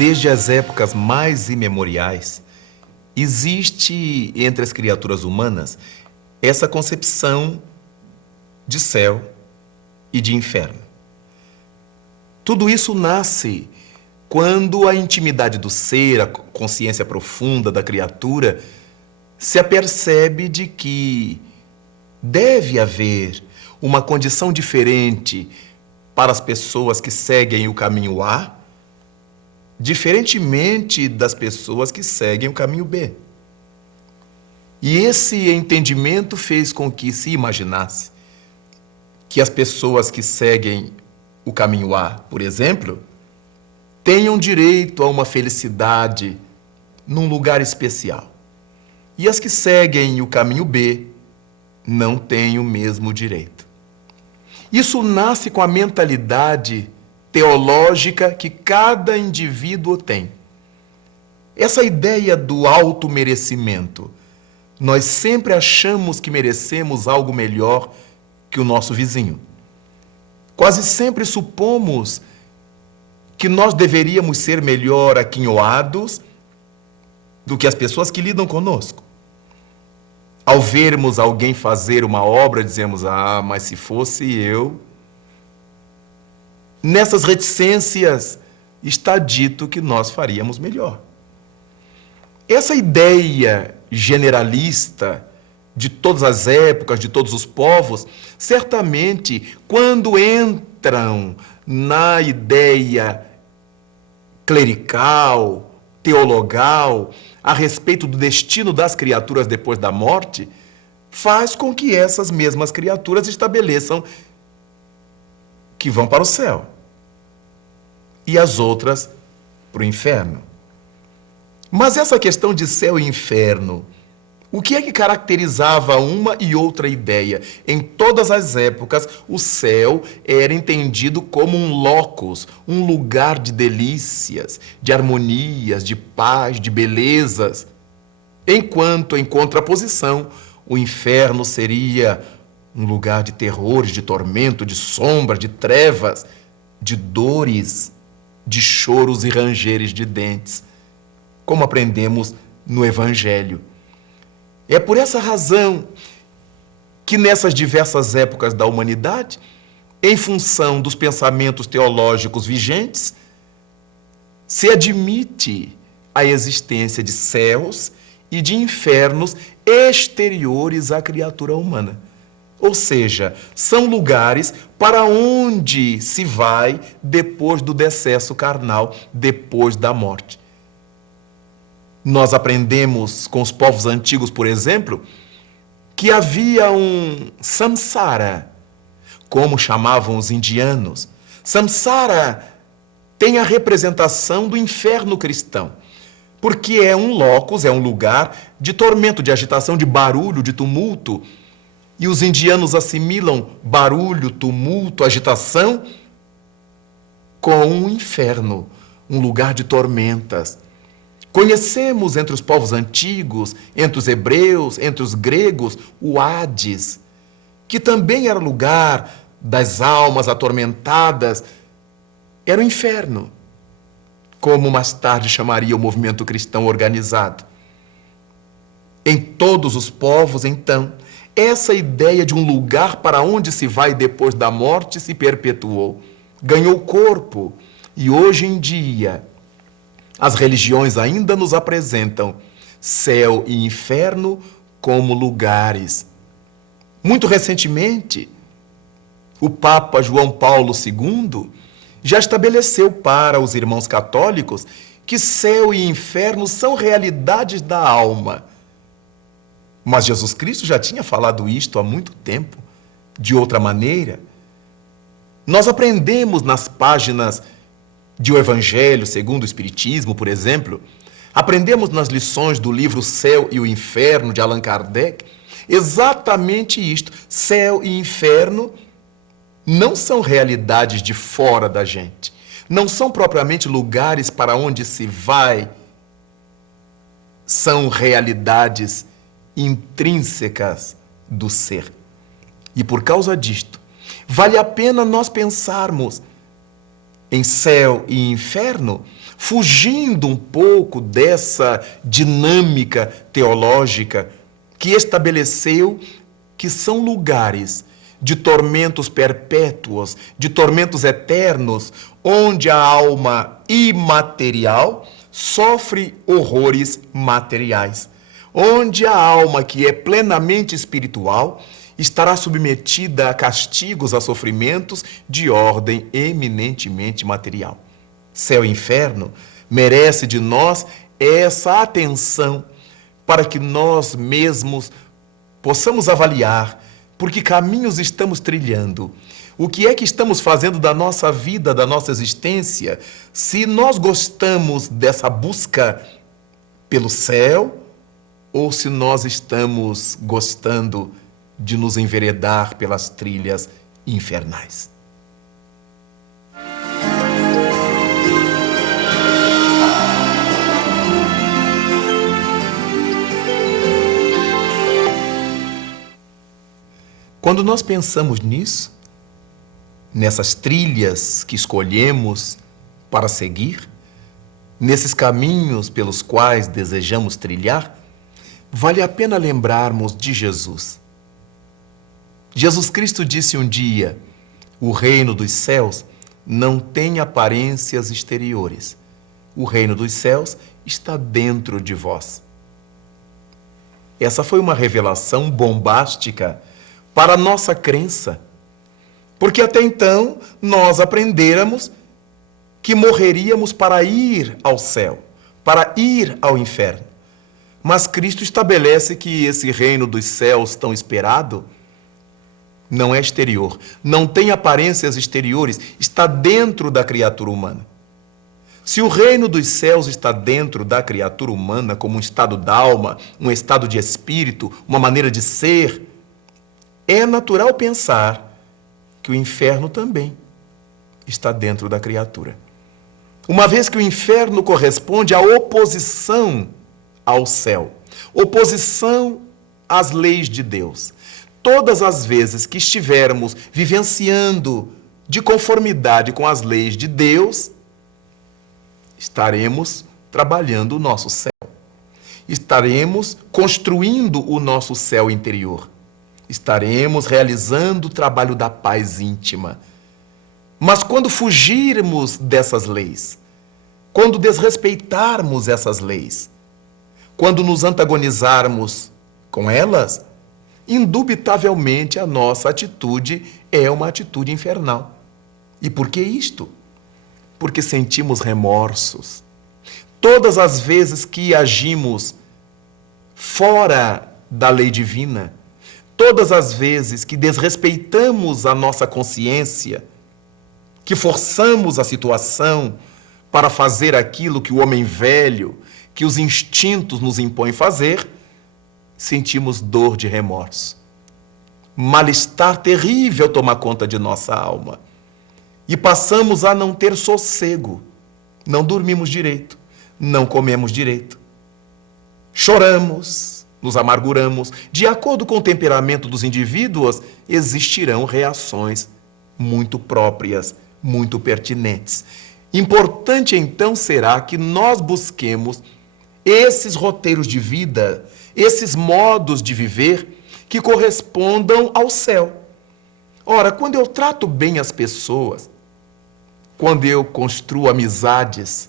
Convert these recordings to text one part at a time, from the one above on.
Desde as épocas mais imemoriais, existe entre as criaturas humanas essa concepção de céu e de inferno. Tudo isso nasce quando a intimidade do ser, a consciência profunda da criatura, se apercebe de que deve haver uma condição diferente para as pessoas que seguem o caminho A, diferentemente das pessoas que seguem o caminho B. E esse entendimento fez com que se imaginasse que as pessoas que seguem o caminho A, por exemplo, tenham direito a uma felicidade num lugar especial. E as que seguem o caminho B não têm o mesmo direito. Isso nasce com a mentalidade teológica que cada indivíduo tem. Essa ideia do auto-merecimento. Nós sempre achamos que merecemos algo melhor que o nosso vizinho. Quase sempre supomos que nós deveríamos ser melhor aquinhoados do que as pessoas que lidam conosco. Ao vermos alguém fazer uma obra, dizemos, mas se fosse eu... Nessas reticências está dito que nós faríamos melhor. Essa ideia generalista de todas as épocas, de todos os povos, certamente, quando entram na ideia clerical, teologal, a respeito do destino das criaturas depois da morte, faz com que essas mesmas criaturas estabeleçam que vão para o céu e as outras para o inferno. Mas essa questão de céu e inferno, o que é que caracterizava uma e outra ideia? Em todas as épocas, o céu era entendido como um locus, um lugar de delícias, de harmonias, de paz, de belezas. Enquanto, em contraposição, o inferno seria um lugar de terrores, de tormento, de sombras, de trevas, de dores, de choros e rangeres de dentes, como aprendemos no Evangelho. É por essa razão que nessas diversas épocas da humanidade, em função dos pensamentos teológicos vigentes, se admite a existência de céus e de infernos exteriores à criatura humana. Ou seja, são lugares para onde se vai depois do decesso carnal, depois da morte. Nós aprendemos com os povos antigos, por exemplo, que havia um samsara, como chamavam os indianos. Samsara tem a representação do inferno cristão, porque é um locus, é um lugar de tormento, de agitação, de barulho, de tumulto. E os indianos assimilam barulho, tumulto, agitação com um inferno, um lugar de tormentas. Conhecemos entre os povos antigos, entre os hebreus, entre os gregos, o Hades, que também era lugar das almas atormentadas. Era o inferno, como mais tarde chamaria o movimento cristão organizado. Em todos os povos, então, essa ideia de um lugar para onde se vai depois da morte se perpetuou, ganhou corpo, e hoje em dia as religiões ainda nos apresentam céu e inferno como lugares. Muito recentemente, o Papa João Paulo II já estabeleceu para os irmãos católicos que céu e inferno são realidades da alma. Mas Jesus Cristo já tinha falado isto há muito tempo, de outra maneira. Nós aprendemos nas páginas de O Evangelho segundo o Espiritismo, por exemplo, aprendemos nas lições do livro Céu e o Inferno, de Allan Kardec, exatamente isto. Céu e inferno não são realidades de fora da gente, não são propriamente lugares para onde se vai, são realidades intrínsecas do ser. E por causa disto, vale a pena nós pensarmos em céu e inferno, fugindo um pouco dessa dinâmica teológica que estabeleceu que são lugares de tormentos perpétuos, de tormentos eternos, onde a alma imaterial sofre horrores materiais, onde a alma que é plenamente espiritual estará submetida a castigos, a sofrimentos de ordem eminentemente material. Céu e inferno merece de nós essa atenção para que nós mesmos possamos avaliar por que caminhos estamos trilhando, o que é que estamos fazendo da nossa vida, da nossa existência, se nós gostamos dessa busca pelo céu ou se nós estamos gostando de nos enveredar pelas trilhas infernais. Quando nós pensamos nisso, nessas trilhas que escolhemos para seguir, nesses caminhos pelos quais desejamos trilhar, vale a pena lembrarmos de Jesus. Jesus Cristo disse um dia: o reino dos céus não tem aparências exteriores. O reino dos céus está dentro de vós. Essa foi uma revelação bombástica para a nossa crença, porque até então nós aprendêramos que morreríamos para ir ao céu, para ir ao inferno. Mas Cristo estabelece que esse reino dos céus tão esperado não é exterior, não tem aparências exteriores, está dentro da criatura humana. Se o reino dos céus está dentro da criatura humana como um estado d'alma, um estado de espírito, uma maneira de ser, é natural pensar que o inferno também está dentro da criatura. Uma vez que o inferno corresponde à oposição ao céu, oposição às leis de Deus. Todas as vezes que estivermos vivenciando de conformidade com as leis de Deus, estaremos trabalhando o nosso céu. Estaremos construindo o nosso céu interior. Estaremos realizando o trabalho da paz íntima. Mas quando fugirmos dessas leis, quando desrespeitarmos essas leis, quando nos antagonizarmos com elas, indubitavelmente a nossa atitude é uma atitude infernal. E por que isto? Porque sentimos remorsos. Todas as vezes que agimos fora da lei divina, todas as vezes que desrespeitamos a nossa consciência, que forçamos a situação para fazer aquilo que o homem velho, que os instintos nos impõem fazer, sentimos dor de remorso. Mal-estar terrível toma conta de nossa alma. E passamos a não ter sossego. Não dormimos direito, não comemos direito. Choramos, nos amarguramos. De acordo com o temperamento dos indivíduos, existirão reações muito próprias, muito pertinentes. Importante, então, será que nós busquemos esses roteiros de vida, esses modos de viver que correspondam ao céu. Ora, quando eu trato bem as pessoas, quando eu construo amizades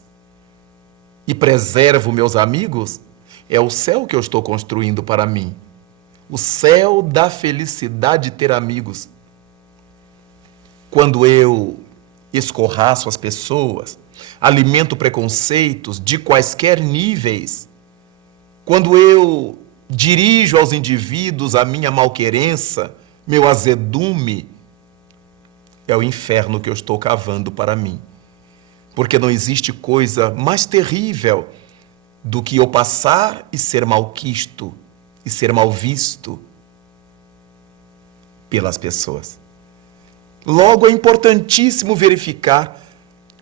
e preservo meus amigos, é o céu que eu estou construindo para mim. O céu da felicidade de ter amigos. Quando eu escorraço as pessoas, alimento preconceitos de quaisquer níveis, quando eu dirijo aos indivíduos a minha malquerença, meu azedume, é o inferno que eu estou cavando para mim. Porque não existe coisa mais terrível do que eu passar e ser malquisto, e ser mal visto pelas pessoas. Logo, é importantíssimo verificar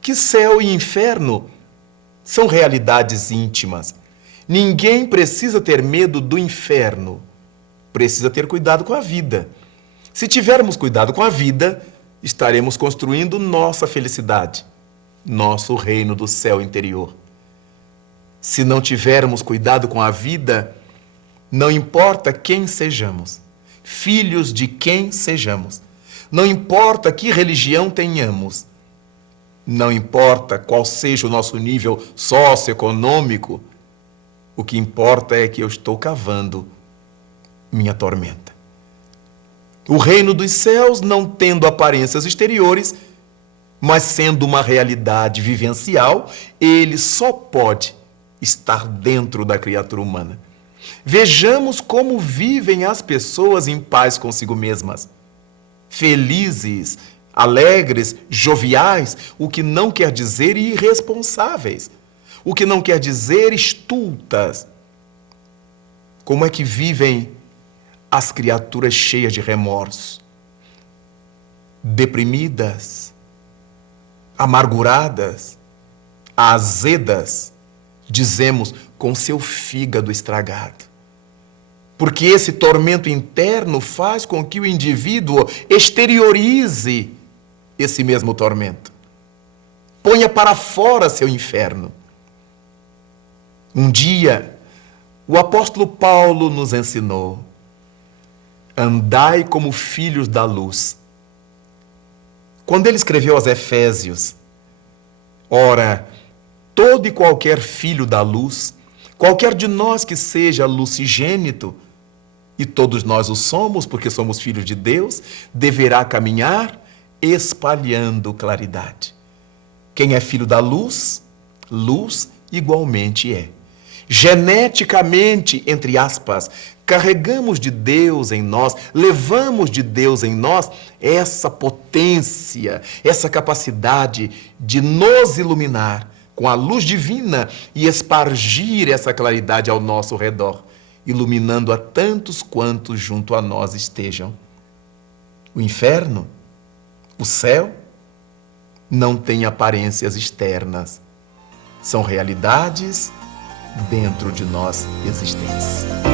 que céu e inferno são realidades íntimas. Ninguém precisa ter medo do inferno. Precisa ter cuidado com a vida. Se tivermos cuidado com a vida, estaremos construindo nossa felicidade. nosso reino do céu interior. Se não tivermos cuidado com a vida, não importa quem sejamos, filhos de quem sejamos, não importa que religião tenhamos, não importa qual seja o nosso nível socioeconômico, o que importa é que eu estou cavando minha tormenta. O reino dos céus, não tendo aparências exteriores, mas sendo uma realidade vivencial, ele só pode estar dentro da criatura humana. Vejamos como vivem as pessoas em paz consigo mesmas. Felizes, alegres, joviais, o que não quer dizer irresponsáveis, o que não quer dizer estultas. Como é que vivem as criaturas cheias de remorso, deprimidas, amarguradas, azedas, dizemos, com seu fígado estragado. Porque esse tormento interno faz com que o indivíduo exteriorize esse mesmo tormento. Ponha para fora seu inferno. Um dia, o apóstolo Paulo nos ensinou: andai como filhos da luz. Quando ele escreveu aos Efésios, ora, todo e qualquer filho da luz, qualquer de nós que seja lucigênito, e todos nós o somos, porque somos filhos de Deus, deverá caminhar espalhando claridade. Quem é filho da luz, luz igualmente é. Geneticamente, entre aspas, carregamos de Deus em nós, levamos de Deus em nós essa potência, essa capacidade de nos iluminar com a luz divina e espargir essa claridade ao nosso redor, iluminando a tantos quantos junto a nós estejam. O inferno, o céu, não tem aparências externas, são realidades dentro de nós existentes.